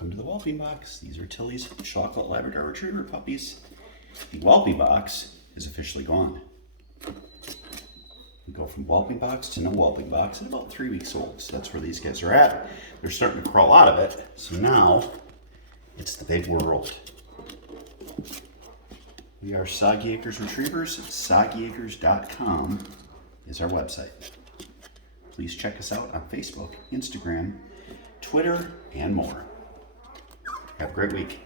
Welcome to the whelping box. These are Tillie's chocolate Labrador Retriever puppies. The whelping box is officially gone. We go from whelping box to no whelping box at about 3 weeks old. So that's where these guys are at. They're starting to crawl out of it. So now it's the big world. We are Soggy Acres Retrievers. SoggyAcres.com is our website. Please check us out on Facebook, Instagram, Twitter, and more. Have a great week.